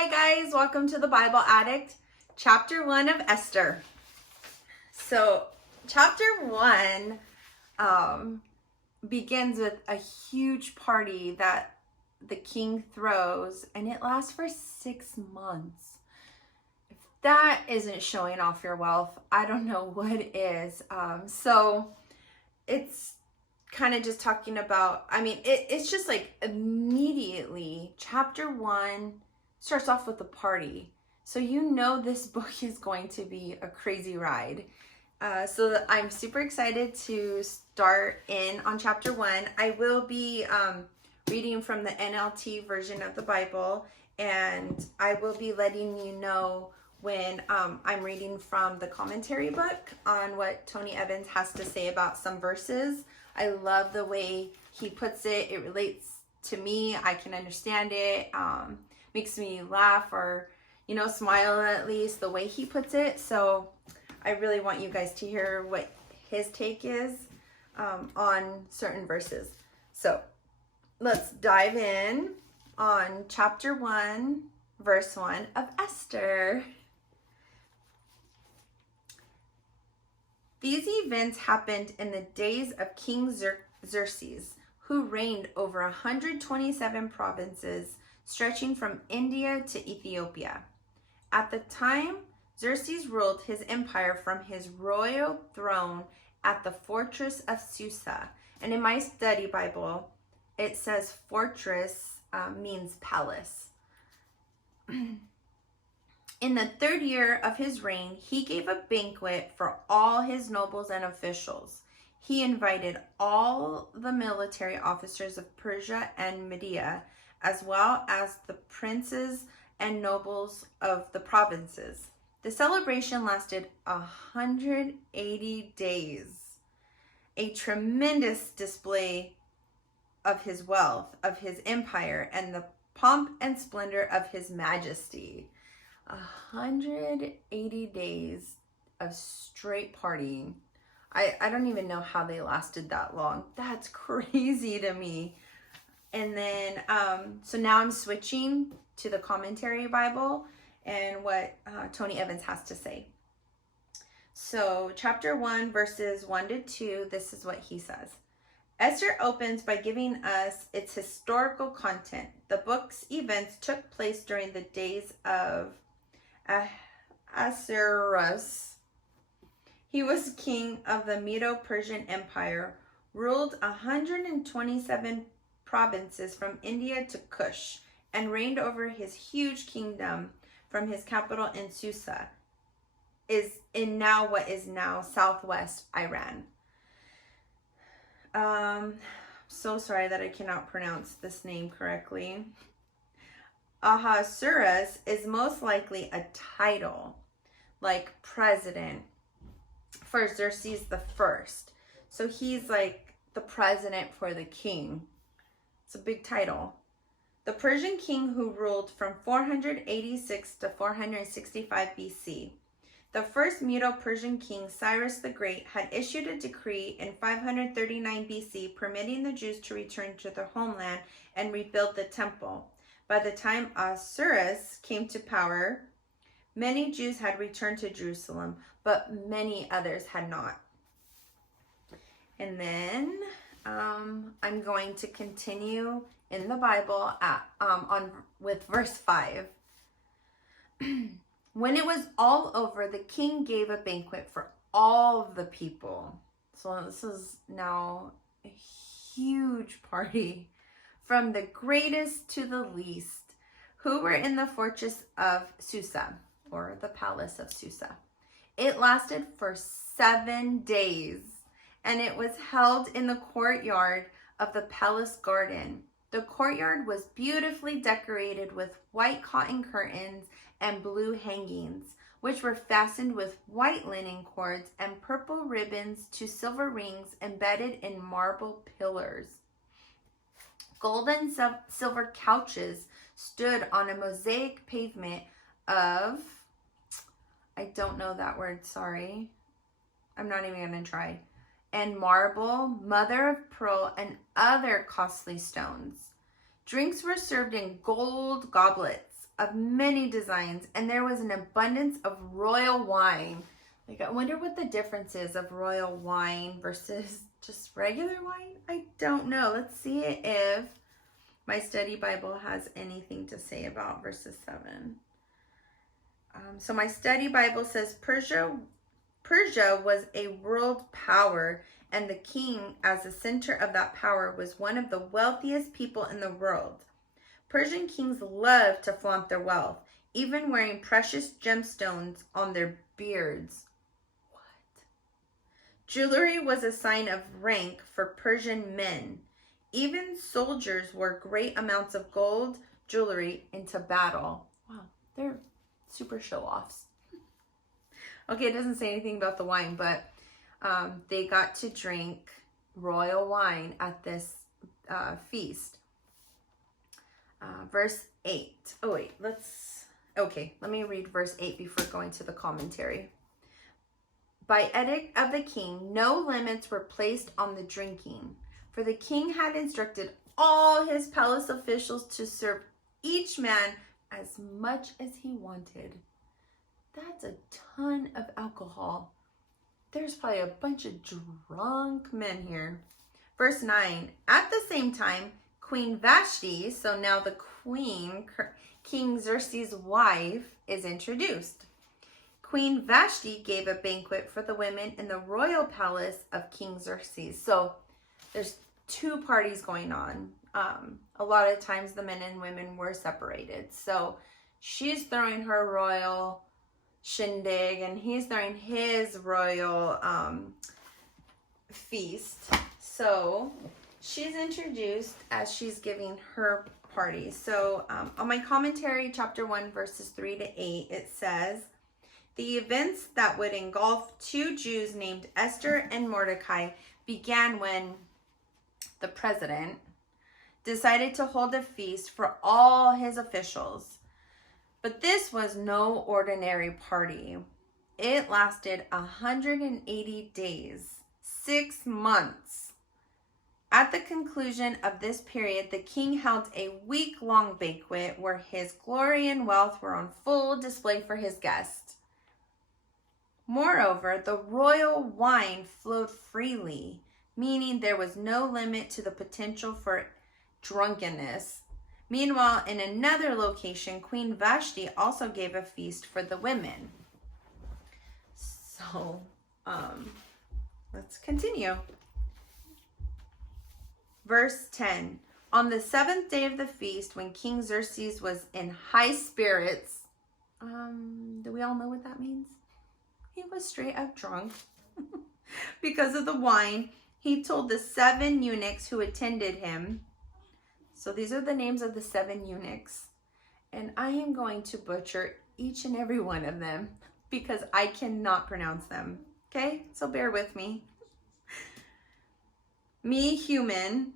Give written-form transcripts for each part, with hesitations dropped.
Hi guys, welcome to the Bible Addict, chapter 1 of Esther. So chapter 1 begins with a huge party that the king throws, and it lasts for 6 months. If that isn't showing off your wealth, I don't know what is. So it's kind of just talking about, it's just like immediately chapter 1 starts off with a party. So you know this book is going to be a crazy ride. So I'm super excited to start in on chapter 1. I will be reading from the NLT version of the Bible, and I will be letting you know when I'm reading from the commentary book on what Tony Evans has to say about some verses. I love the way he puts it. It relates to me. I can understand it. Makes me laugh or, smile at least the way he puts it. So I really want you guys to hear what his take is on certain verses. So let's dive in on chapter 1, verse 1 of Esther. These events happened in the days of King Xerxes, who reigned over 127 provinces, stretching from India to Ethiopia. At the time, Xerxes ruled his empire from his royal throne at the fortress of Susa. And in my study Bible, it says fortress means palace. In the 3rd year of his reign, he gave a banquet for all his nobles and officials. He invited all the military officers of Persia and Media, as well as the princes and nobles of the provinces. The celebration lasted 180 days, a tremendous display of his wealth, of his empire, and the pomp and splendor of his majesty. 180 days of straight partying. I don't even know how they lasted that long. That's crazy to me. And then, so now I'm switching to the commentary Bible and what Tony Evans has to say. So chapter 1, verses 1 to 2, this is what he says. Esther opens by giving us its historical content. The book's events took place during the days of Ahasuerus. He was king of the Medo-Persian Empire, ruled 127 provinces from India to Kush, and reigned over his huge kingdom from his capital in Susa, is in now what is now southwest Iran. So sorry that I cannot pronounce this name correctly. Ahasuerus is most likely a title, like president, for Xerxes the First. So he's like the president for the king. It's a big title. The Persian king who ruled from 486 to 465 BC. The first Medo-Persian king, Cyrus the Great, had issued a decree in 539 BC permitting the Jews to return to their homeland and rebuild the temple. By the time Ahasuerus came to power, many Jews had returned to Jerusalem, but many others had not. And then I'm going to continue in the Bible with verse 5. When it was all over, the king gave a banquet for all the people. So this is now a huge party, from the greatest to the least, who were in the fortress of Susa, or the palace of Susa. It lasted for 7 days, and it was held in the courtyard of the palace garden. The courtyard was beautifully decorated with white cotton curtains and blue hangings, which were fastened with white linen cords and purple ribbons to silver rings embedded in marble pillars. Gold and silver couches stood on a mosaic pavement of, I don't know that word, sorry. I'm not even going to try. And marble, mother of pearl, and other costly stones. Drinks were served in gold goblets, of many designs, and there was an abundance of royal wine. Like, I wonder what the difference is of royal wine versus just regular wine. I don't know. Let's see if my study Bible has anything to say about verses 7. So my study Bible says Persia was a world power, and the king, as the center of that power, was one of the wealthiest people in the world. Persian kings loved to flaunt their wealth, even wearing precious gemstones on their beards. What? Jewelry was a sign of rank for Persian men. Even soldiers wore great amounts of gold jewelry into battle. Wow, they're super show-offs. Okay, it doesn't say anything about the wine, but they got to drink royal wine at this feast. Verse 8. Oh, wait, let me read verse 8 before going to the commentary. By edict of the king, no limits were placed on the drinking, for the king had instructed all his palace officials to serve each man as much as he wanted. That's a ton of alcohol. There's probably a bunch of drunk men here. Verse 9, at the same time, Queen Vashti, so now the queen, King Xerxes' wife, is introduced. Queen Vashti gave a banquet for the women in the royal palace of King Xerxes. So there's two parties going on. A lot of times the men and women were separated. So she's throwing her royal shindig and he's throwing his royal feast. So she's introduced as she's giving her party. So on my commentary, chapter 1, verses 3 to 8, it says, the events that would engulf two Jews named Esther and Mordecai began when the president decided to hold a feast for all his officials. But this was no ordinary party. It lasted 180 days, 6 months. At the conclusion of this period, the king held a week-long banquet where his glory and wealth were on full display for his guests. Moreover, the royal wine flowed freely, meaning there was no limit to the potential for drunkenness. Meanwhile, in another location, Queen Vashti also gave a feast for the women. So, let's continue. Verse 10. On the 7th day of the feast, when King Xerxes was in high spirits, do we all know what that means? He was straight up drunk because of the wine. He told the 7 eunuchs who attended him. So these are the names of the 7 eunuchs. And I am going to butcher each and every one of them because I cannot pronounce them. Okay? So bear with me. Me, human.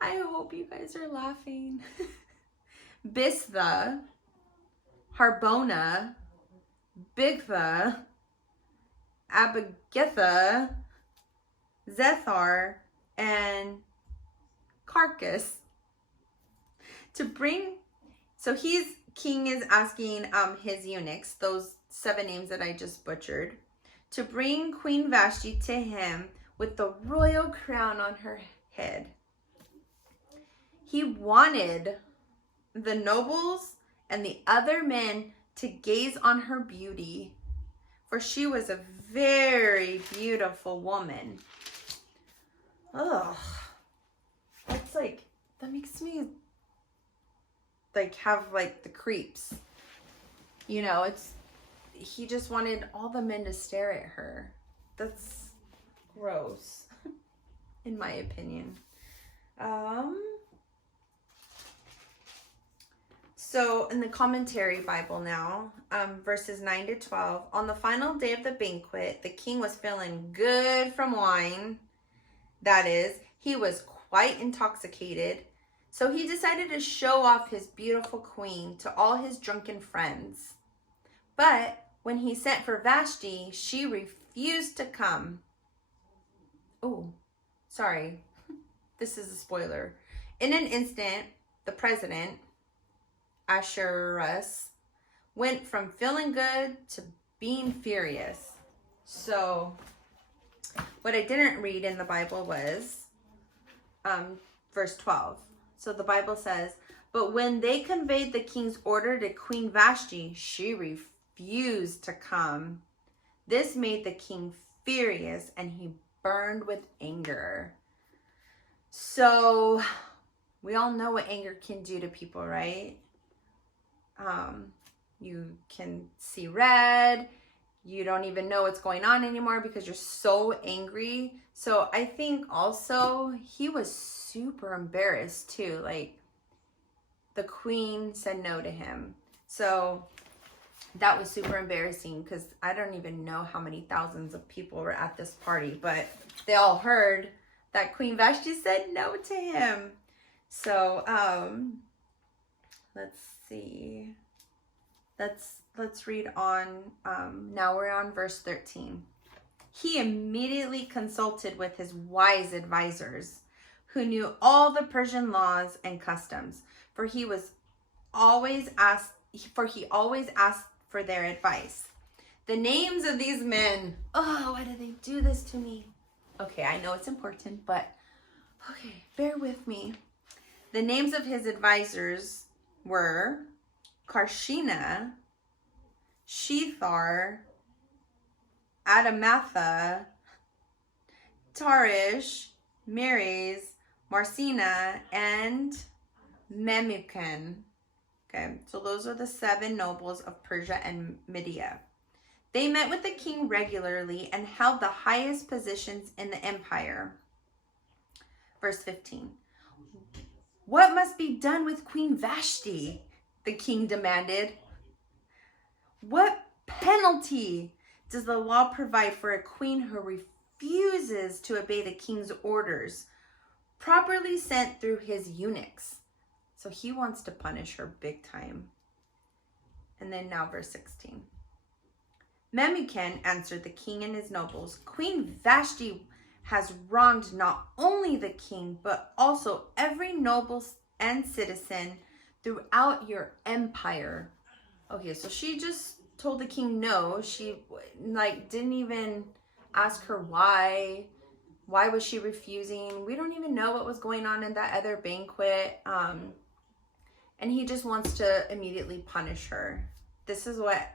I hope you guys are laughing. Bistha, Harbona, Bigtha, Abagitha, Zethar, and Carcass. So king is asking his eunuchs, those 7 names that I just butchered, to bring Queen Vashti to him with the royal crown on her head. He wanted the nobles and the other men to gaze on her beauty, for she was a very beautiful woman. Ugh. That's like, that makes me like have like the creeps. You know, he just wanted all the men to stare at her. That's gross, in my opinion. So in the commentary Bible now, verses 9 to 12, on the final day of the banquet, the king was feeling good from wine. That is, he was quite intoxicated. So he decided to show off his beautiful queen to all his drunken friends. But when he sent for Vashti, she refused to come. Oh, sorry. This is a spoiler. In an instant, the president, Ahasuerus went from feeling good to being furious. So what I didn't read in the Bible was verse 12. So the Bible says, but when they conveyed the king's order to Queen Vashti, she refused to come. This made the king furious, and he burned with anger. So we all know what anger can do to people, right? You can see red. You don't even know what's going on anymore because you're so angry. So I think also he was super embarrassed too. Like, the queen said no to him. So that was super embarrassing because I don't even know how many thousands of people were at this party, but they all heard that Queen Vashti said no to him. So let's see. Let's read on. Now we're on verse 13. He immediately consulted with his wise advisors, who knew all the Persian laws and customs, for he always asked for their advice. The names of these men. Oh, why did they do this to me? Okay, I know it's important, but okay, bear with me. The names of his advisors were Karshina, Shethar, Adamatha, Tarish, Meres, Marcina, and Memucan. Okay, so those are the 7 nobles of Persia and Media. They met with the king regularly and held the highest positions in the empire. Verse 15. What must be done with Queen Vashti? The king demanded. What penalty does the law provide for a queen who refuses to obey the king's orders, properly sent through his eunuchs? So he wants to punish her big time. And then now verse 16. Memucan answered the king and his nobles, Queen Vashti has wronged not only the king, but also every noble and citizen throughout your empire. Okay, so she just told the king no. She didn't even ask her why. Why was she refusing? We don't even know what was going on in that other banquet. And he just wants to immediately punish her. This is what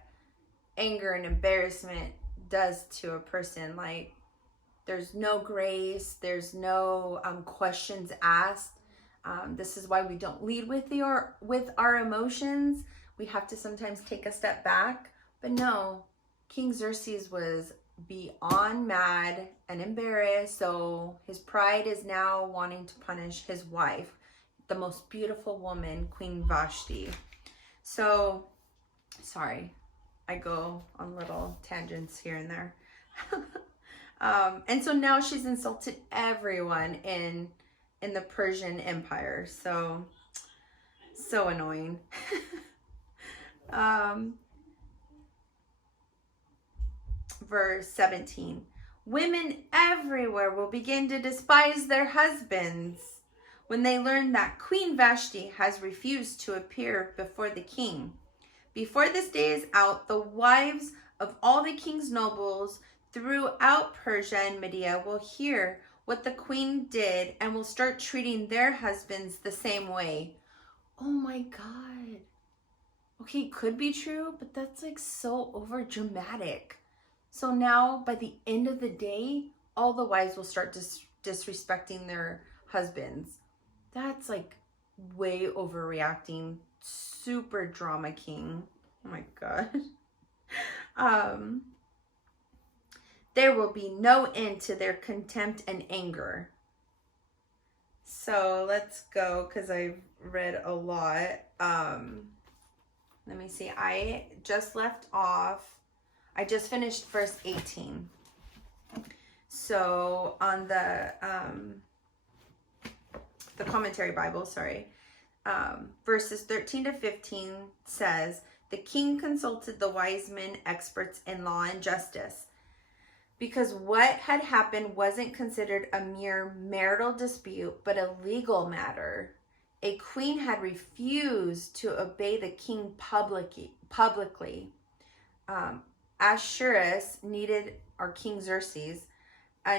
anger and embarrassment does to a person. Like, there's no grace. There's no questions asked. This is why we don't lead with our emotions. We have to sometimes take a step back. But no, King Xerxes was beyond mad and embarrassed. So his pride is now wanting to punish his wife, the most beautiful woman, Queen Vashti. So, sorry, I go on little tangents here and there. And so now she's insulted everyone in the Persian Empire. So annoying. Verse 17. Women everywhere will begin to despise their husbands when they learn that Queen Vashti has refused to appear before the king. Before this day is out, the wives of all the king's nobles throughout Persia and Media will hear what the queen did and will start treating their husbands the same way. Oh my God. Okay, it could be true, but that's like so over dramatic. So now by the end of the day, all the wives will start disrespecting their husbands. That's like way overreacting. Super drama king. Oh my God. There will be no end to their contempt and anger. So let's go, because I've read a lot. Let me see. I just finished verse 18. So on the commentary Bible, verses 13 to 15 says, the king consulted the wise men, experts in law and justice, because what had happened wasn't considered a mere marital dispute, but a legal matter. a queen had refused to obey the king publicly. Ahasuerus needed, or King Xerxes,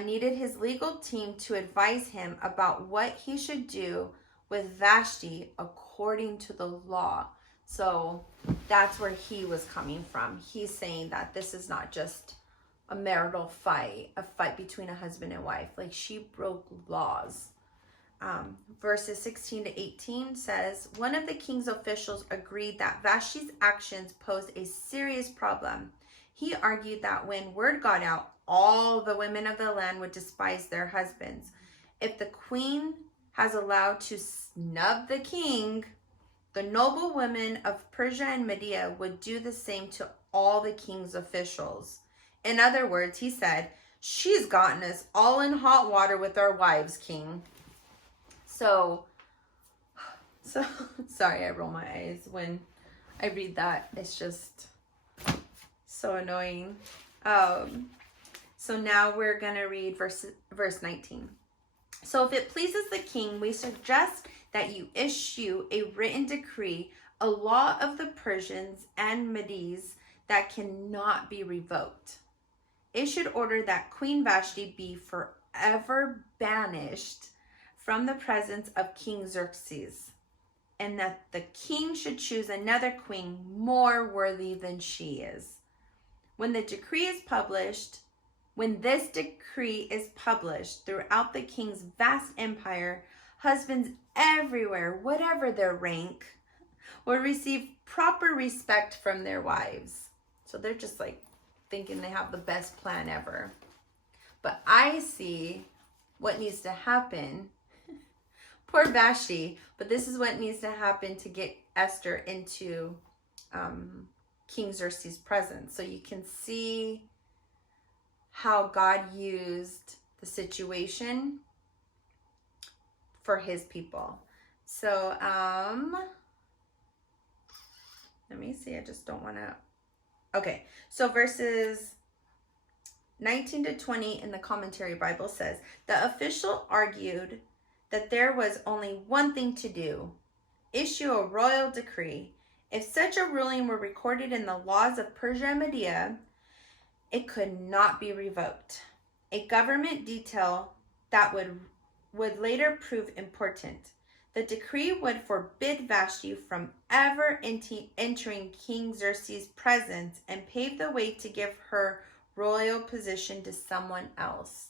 needed his legal team to advise him about what he should do with Vashti according to the law. So that's where he was coming from. He's saying that this is not just a marital fight, a fight between a husband and wife. Like, she broke laws. Verses 16 to 18 says, one of the king's officials agreed that Vashti's actions posed a serious problem. He argued that when word got out, all the women of the land would despise their husbands. If the queen has allowed to snub the king, the noble women of Persia and Media would do the same to all the king's officials. In other words, he said, she's gotten us all in hot water with our wives, king. So sorry, I roll my eyes when I read that. It's just so annoying. So now we're going to read verse 19. So if it pleases the king, we suggest that you issue a written decree, a law of the Persians and Medes that cannot be revoked. It should order that Queen Vashti be forever banished from the presence of King Xerxes, and that the king should choose another queen more worthy than she is. When this decree is published throughout the king's vast empire, husbands everywhere, whatever their rank, will receive proper respect from their wives. So they're just like thinking they have the best plan ever. But I see what needs to happen. Poor Vashti, but this is what needs to happen to get Esther into King Xerxes' presence. So you can see how God used the situation for his people. So let me see, I just don't want to. Okay, so verses 19 to 20 in the Commentary Bible says, the official argued that there was only one thing to do: issue a royal decree. If such a ruling were recorded in the laws of Persia and Media, it could not be revoked. A government detail that would later prove important. The decree would forbid Vashti from ever entering King Xerxes' presence and pave the way to give her royal position to someone else.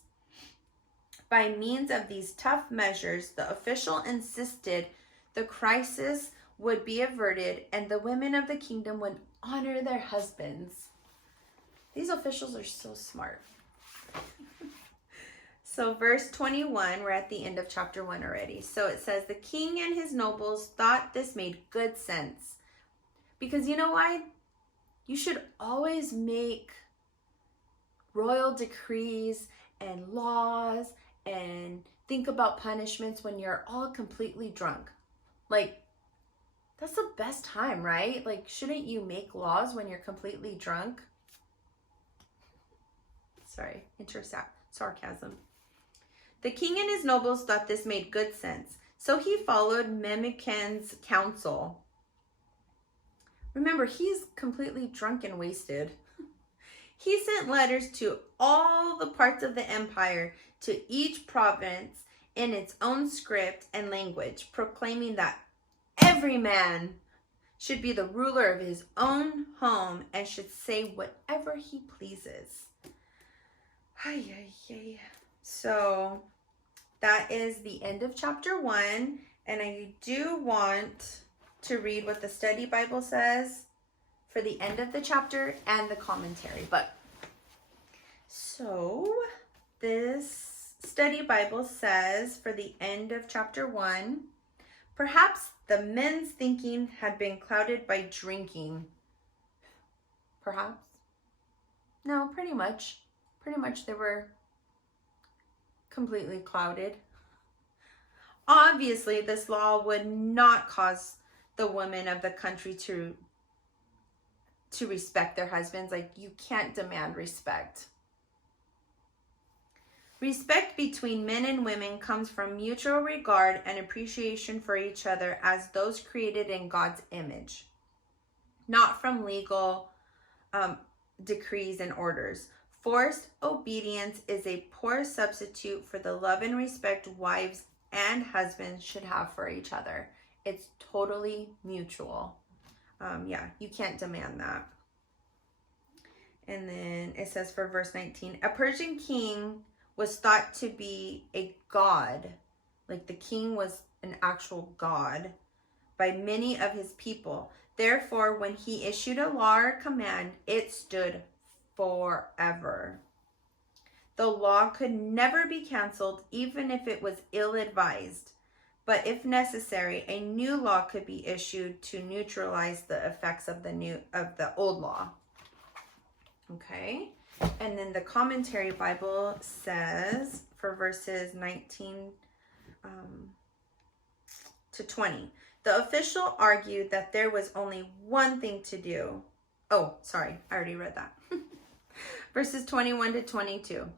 By means of these tough measures, the official insisted the crisis would be averted and the women of the kingdom would honor their husbands. These officials are so smart. So verse 21, we're at the end of chapter 1 already. So it says, the king and his nobles thought this made good sense. Because you know why? You should always make royal decrees and laws and think about punishments when you're all completely drunk. Like, that's the best time, right? Like, shouldn't you make laws when you're completely drunk? Sorry, sarcasm. The king and his nobles thought this made good sense, so he followed Memucan's counsel. Remember, he's completely drunk and wasted. He sent letters to all the parts of the empire, to each province in its own script and language, proclaiming that every man should be the ruler of his own home and should say whatever he pleases. So that is the end of chapter 1, and I do want to read what the study Bible says for the end of the chapter and the commentary. But so this study Bible says for the end of chapter 1, perhaps the men's thinking had been clouded by drinking. Perhaps? No, pretty much. Pretty much they were completely clouded. Obviously, this law would not cause the women of the country to respect their husbands. Like, you can't demand respect. Respect between men and women comes from mutual regard and appreciation for each other as those created in God's image, not from legal decrees and orders. Forced obedience is a poor substitute for the love and respect wives and husbands should have for each other. It's totally mutual. You can't demand that. And then it says for verse 19, a Persian king was thought to be a god, like the king was an actual god, by many of his people. Therefore, when he issued a law or command, it stood forever. The law could never be canceled, even if it was ill-advised. But if necessary, a new law could be issued to neutralize the effects of the old law. Okay, and then the commentary Bible says for verses 19 to 20, the official argued that there was only one thing to do. Oh, sorry, I already read that. Verses 21 to 22.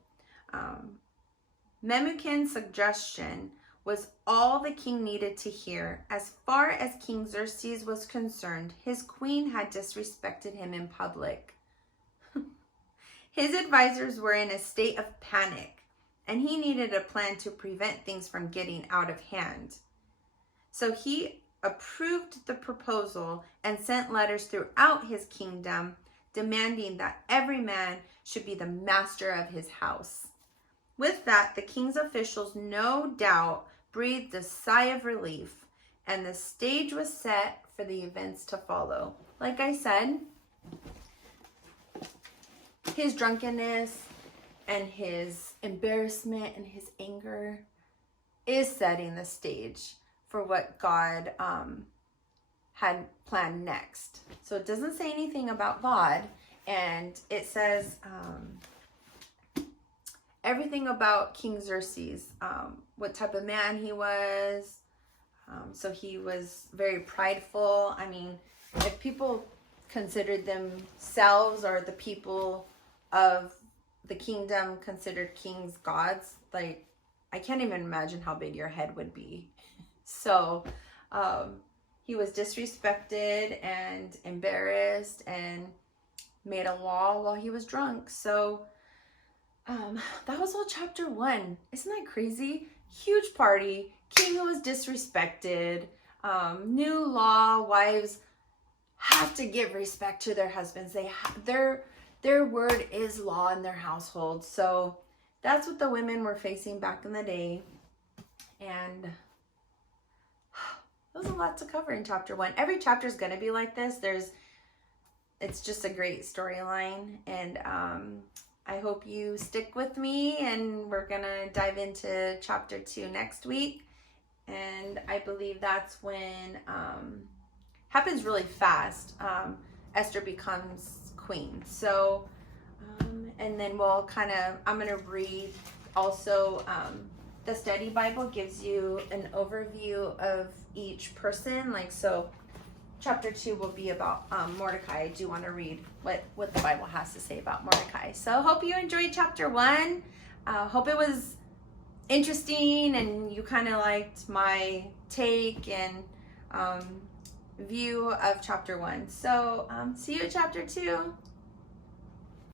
Memucan's suggestion was all the king needed to hear. As far as King Xerxes was concerned, his queen had disrespected him in public. His advisors were in a state of panic, and he needed a plan to prevent things from getting out of hand. So he approved the proposal and sent letters throughout his kingdom demanding that every man should be the master of his house. With that, the king's officials no doubt breathed a sigh of relief, and the stage was set for the events to follow. Like I said, his drunkenness and his embarrassment and his anger is setting the stage for what God had planned next. So it doesn't say anything about God, and it says everything about King Xerxes, what type of man he was. So he was very prideful. I mean, if people considered themselves or the people of the kingdom considered kings gods, like, I can't even imagine how big your head would be. So he was disrespected and embarrassed and made a law while he was drunk. So that was all chapter 1. Isn't that crazy? Huge party, king who was disrespected, new law, wives have to give respect to their husbands. They their word is law in their household. So that's what the women were facing back in the day. And there's a lot to cover in chapter 1. Every chapter is going to be like this. It's just a great storyline. And I hope you stick with me, and we're going to dive into chapter 2 next week. And I believe that's when happens really fast. Esther becomes queen. So, and then I'm going to read also, the study Bible gives you an overview of each person. Like, so chapter 2 will be about Mordecai. I do want to read what the Bible has to say about Mordecai. So hope you enjoyed chapter 1. Hope it was interesting and you kind of liked my take and view of chapter 1. So see you at chapter 2.